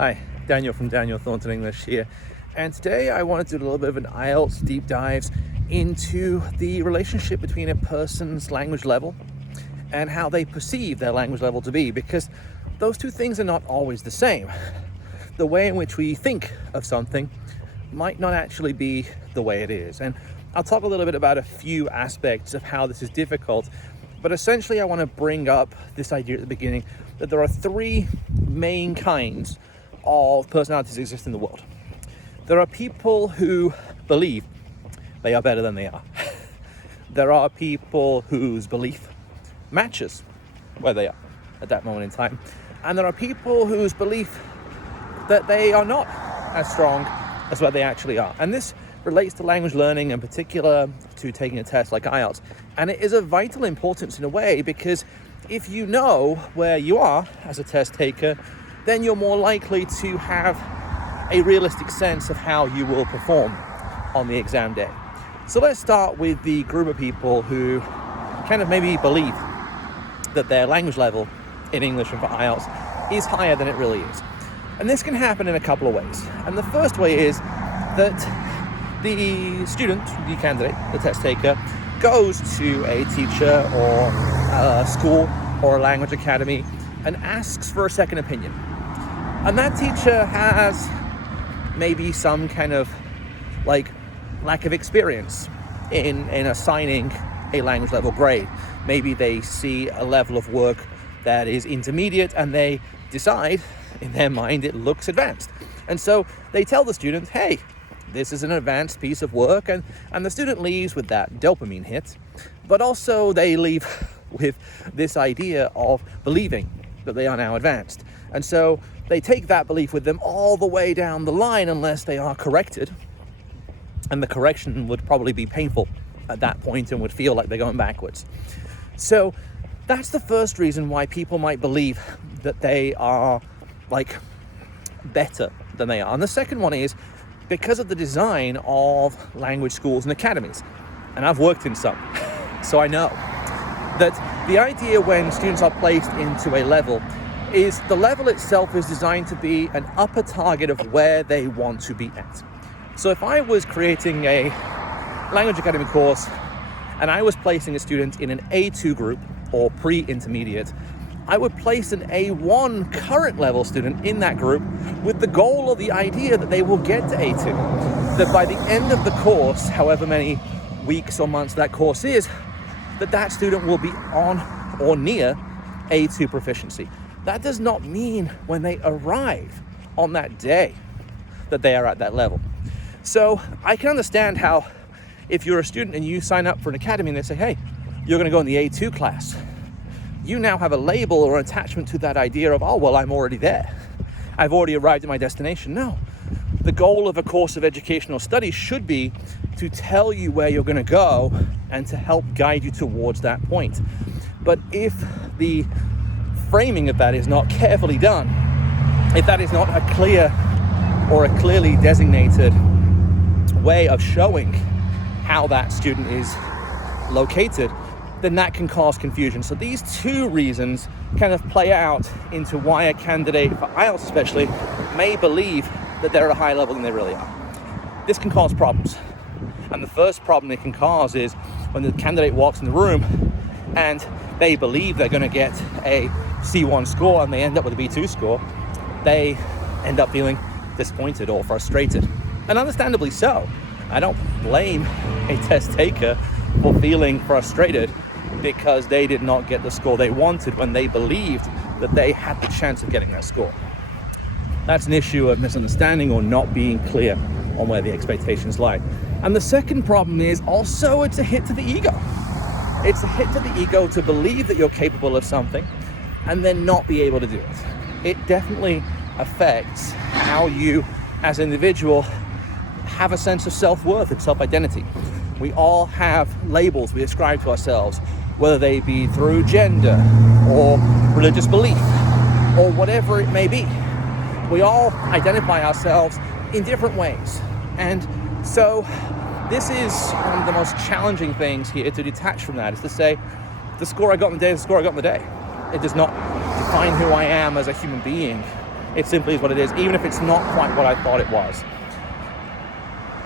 Hi, Daniel from Daniel Thornton English here, and today I want to do a little bit of an IELTS deep dives into the relationship between a person's language level and how they perceive their language level to be, because those two things are not always the same. The way in which we think of something might not actually be the way it is, and I'll talk a little bit about a few aspects of how this is difficult, but essentially I want to bring up this idea at the beginning that there are three main kinds of personalities that exist in the world. There are people who believe they are better than they are. There are people whose belief matches where they are at that moment in time. And there are people whose belief that they are not as strong as where they actually are. And this relates to language learning, in particular to taking a test like IELTS. And it is of vital importance in a way, because if you know where you are as a test taker, then you're more likely to have a realistic sense of how you will perform on the exam day. So let's start with the group of people who kind of maybe believe that their language level in English and for IELTS is higher than it really is. And this can happen in a couple of ways. And the first way is that the student, the candidate, the test taker, goes to a teacher or a school or a language academy and asks for a second opinion. And that teacher has maybe some kind of lack of experience in assigning a language level grade. Maybe they see a level of work that is intermediate and they decide in their mind it looks advanced. And so they tell the student, hey, this is an advanced piece of work, and the student leaves with that dopamine hit, but also they leave with this idea of believing that they are now advanced. And so they take that belief with them all the way down the line unless they are corrected. And the correction would probably be painful at that point and would feel like they're going backwards. So that's the first reason why people might believe that they are better than they are. And the second one is because of the design of language schools and academies. And I've worked in some, so I know that the idea when students are placed into a level is the level itself is designed to be an upper target of where they want to be at. So if I was creating a language academy course and I was placing a student in an A2 group or pre-intermediate, I would place an A1 current level student in that group with the goal or the idea that they will get to A2. That by the end of the course, however many weeks or months that course is, that student will be on or near A2 proficiency. That does not mean when they arrive on that day that they are at that level. So I can understand how if you're a student and you sign up for an academy and they say, hey, you're going to go in the A2 class, you now have a label or an attachment to that idea of, oh, well, I'm already there. I've already arrived at my destination. No. The goal of a course of educational studies should be to tell you where you're going to go and to help guide you towards that point. But if the framing of that is not carefully done, if that is not a clear or a clearly designated way of showing how that student is located, then that can cause confusion. So these two reasons kind of play out into why a candidate for IELTS especially may believe that they're at a higher level than they really are. This can cause problems. And the first problem it can cause is when the candidate walks in the room and they believe they're going to get a C1 score and they end up with a B2 score, they end up feeling disappointed or frustrated. And understandably so. I don't blame a test taker for feeling frustrated because they did not get the score they wanted when they believed that they had the chance of getting that score. That's an issue of misunderstanding or not being clear on where the expectations lie. And the second problem is also it's a hit to the ego. It's a hit to the ego to believe that you're capable of something and then not be able to do it. It definitely affects how you as an individual have a sense of self-worth and self-identity. We all have labels we ascribe to ourselves, whether they be through gender or religious belief or whatever it may be. We all identify ourselves in different ways. And so this is one of the most challenging things here to detach from that, is to say, the score I got in the day is the score I got in the day. It does not define who I am as a human being It simply is what it is, even if it's not quite what I thought it was.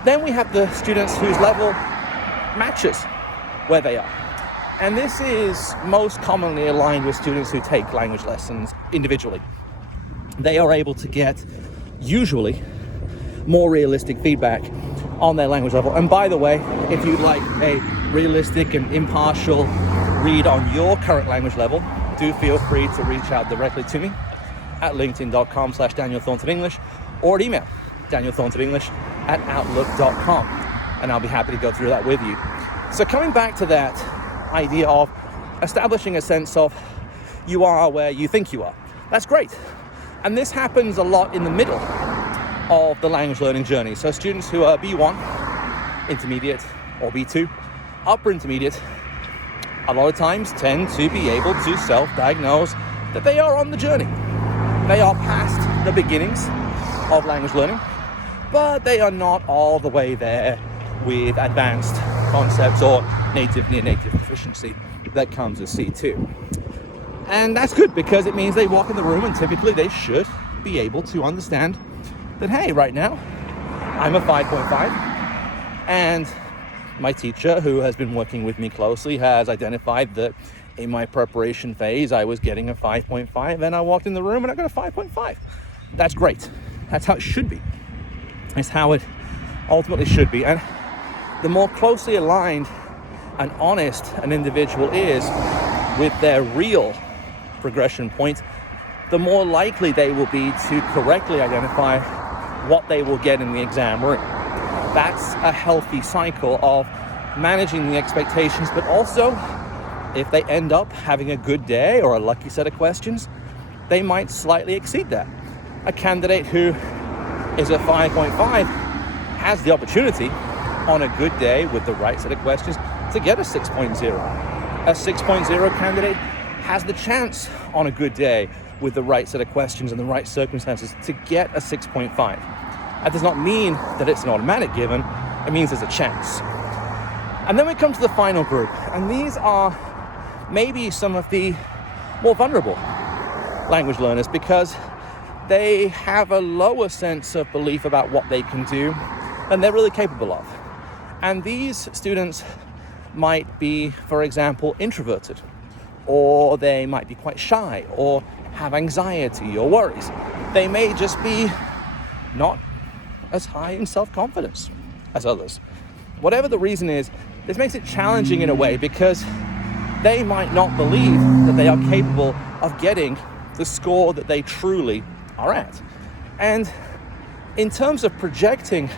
Then we have the students whose level matches where they are. And this is most commonly aligned with students who take language lessons individually. They are able to get, usually, more realistic feedback on their language level. And by the way, if you'd like a realistic and impartial read on your current language level, do feel free to reach out directly to me at linkedin.com/DanielThorntonEnglish or at email danielthorntonenglish@outlook.com, and I'll be happy to go through that with you. So coming back to that idea of establishing a sense of you are where you think you are, that's great. And this happens a lot in the middle of the language learning journey. So students who are B1, intermediate, or B2, upper intermediate, a lot of times tend to be able to self-diagnose that they are on the journey. They are past the beginnings of language learning, but they are not all the way there with advanced concepts or native, near-native proficiency that comes as C2. And that's good because it means they walk in the room and typically they should be able to understand that, hey, right now I'm a 5.5 and my teacher, who has been working with me closely, has identified that in my preparation phase I was getting a 5.5 and I walked in the room and I got a 5.5. That's great. That's how it should be. It's how it ultimately should be. And the more closely aligned and honest an individual is with their real progression point, the more likely they will be to correctly identify what they will get in the exam room. That's a healthy cycle of managing the expectations, but also if they end up having a good day or a lucky set of questions, they might slightly exceed that. A candidate who is a 5.5 has the opportunity on a good day with the right set of questions to get a 6.0. A 6.0 candidate has the chance on a good day with the right set of questions and the right circumstances to get a 6.5. That does not mean that it's an automatic given. It means there's a chance. And then we come to the final group, and these are maybe some of the more vulnerable language learners because they have a lower sense of belief about what they can do than they're really capable of. And these students might be, for example, introverted, or they might be quite shy, or have anxiety or worries. They may just be not as high in self-confidence as others. Whatever the reason is, this makes it challenging in a way because they might not believe that they are capable of getting the score that they truly are at. And in terms of projecting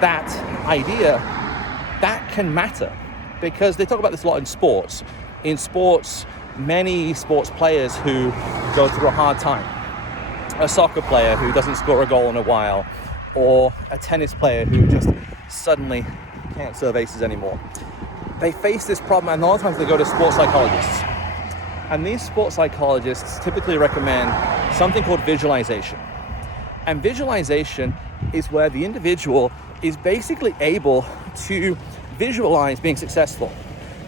that idea, that can matter because they talk about this a lot in sports. In sports, many sports players who go through a hard time, a soccer player who doesn't score a goal in a while, or a tennis player who just suddenly can't serve aces anymore. They face this problem, and a lot of times they go to sports psychologists. And these sports psychologists typically recommend something called visualization. And visualization is where the individual is basically able to visualize being successful,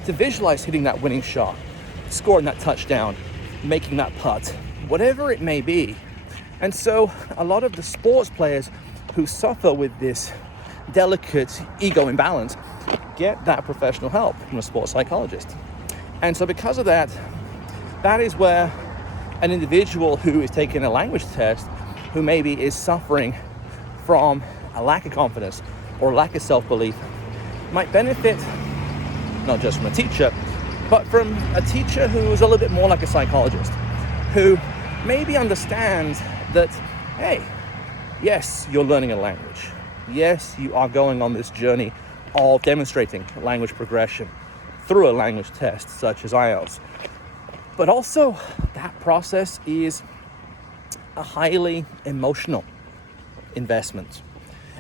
to visualize hitting that winning shot, scoring that touchdown, making that putt, whatever it may be. And so a lot of the sports players who suffer with this delicate ego imbalance get that professional help from a sports psychologist. And so because of that, that is where an individual who is taking a language test, who maybe is suffering from a lack of confidence or a lack of self-belief, might benefit not just from a teacher, but from a teacher who's a little bit more like a psychologist, who maybe understands that, hey, yes, you're learning a language. Yes, you are going on this journey of demonstrating language progression through a language test such as IELTS. But also, that process is a highly emotional investment.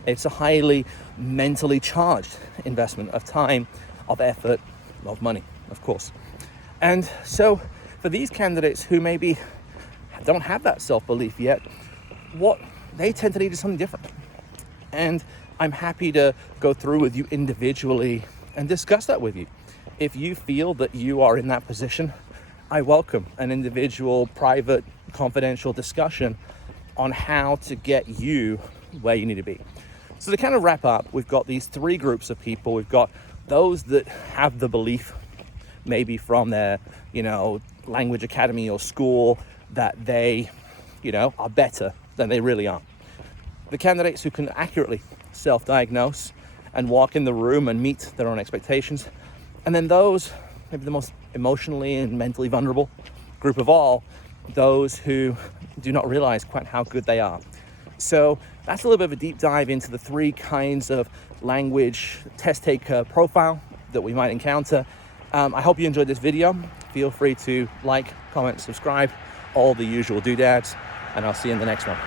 It's a highly mentally charged investment of time, of effort, of money, of course. And so for these candidates who maybe don't have that self-belief yet, what they tend to need is something different. And I'm happy to go through with you individually and discuss that with you. If you feel that you are in that position, I welcome an individual, private, confidential discussion on how to get you where you need to be. So to kind of wrap up, we've got these three groups of people. We've got those that have the belief, maybe from their, language academy or school, that they, are better than they really are. The candidates who can accurately self-diagnose and walk in the room and meet their own expectations. And then those, maybe the most emotionally and mentally vulnerable group of all, those who do not realize quite how good they are. So that's a little bit of a deep dive into the three kinds of language test taker profile that we might encounter. I hope you enjoyed this video. Feel free to like, comment, subscribe, all the usual doodads, and I'll see you in the next one.